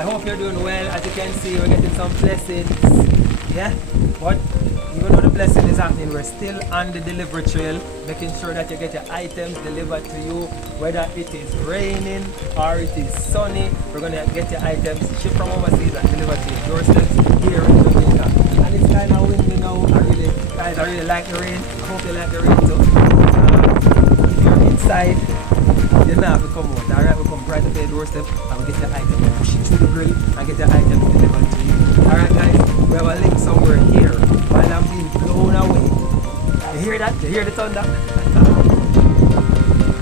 I hope you're doing well. As you can see, we're getting some blessings. Yeah, but even though the blessing is happening, we're still on the delivery trail, making sure that you get your items delivered to you, whether it is raining or it is sunny. We're gonna get your items shipped from overseas and delivered to your doorstep here in Jamaica. And it's kind of windy now. I really like the rain. I hope you like the rain too. If you're inside, you don't have to come out. Alright, we'll come right up to your doorstep and we'll get your items. We'll push it through the grill and get your items delivered to you. Alright guys, we have a link somewhere here while I'm being blown away. You hear that? You hear the thunder?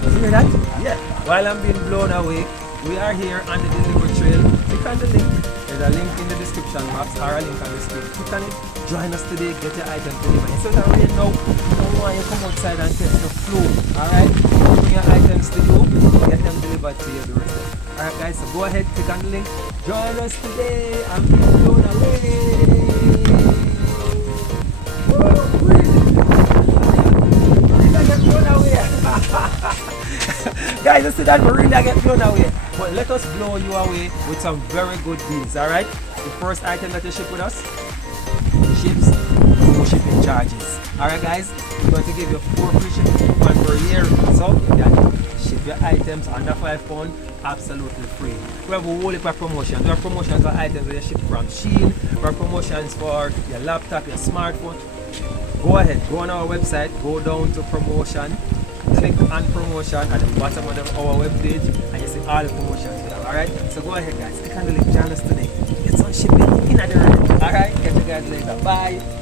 You hear that? Yeah. While I'm being blown away, we are here on the delivery trail. Click on the link. There's a link in the description box or a link on the screen. Click on it. Join us today. Get your items delivered. Instead of rain now, you don't want you come outside and test the flow. Alright? Bring your items to you. Get them delivered to your doorstep. Alright guys, so go ahead, click on the link. Join us today. I'm being blown away. Guys, you see that Marina get blown away. But let us blow you away with some very good deals, alright? The first item that you ship with us ships no shipping charges. Alright guys, we're going to give you 4 free shipping coupons per year. So you can ship your items under £5 absolutely free. We have a whole heap of promotions. We have promotions for items that you ship from Shein. We have promotions for your laptop, your smartphone. Go ahead, go on our website, go down to promotion, click on promotion at the bottom of our webpage and you see all the promotions we have. Alright? So go ahead guys, click on the link, join us today. Get some shipping in the rain. Alright, catch you guys later. Bye.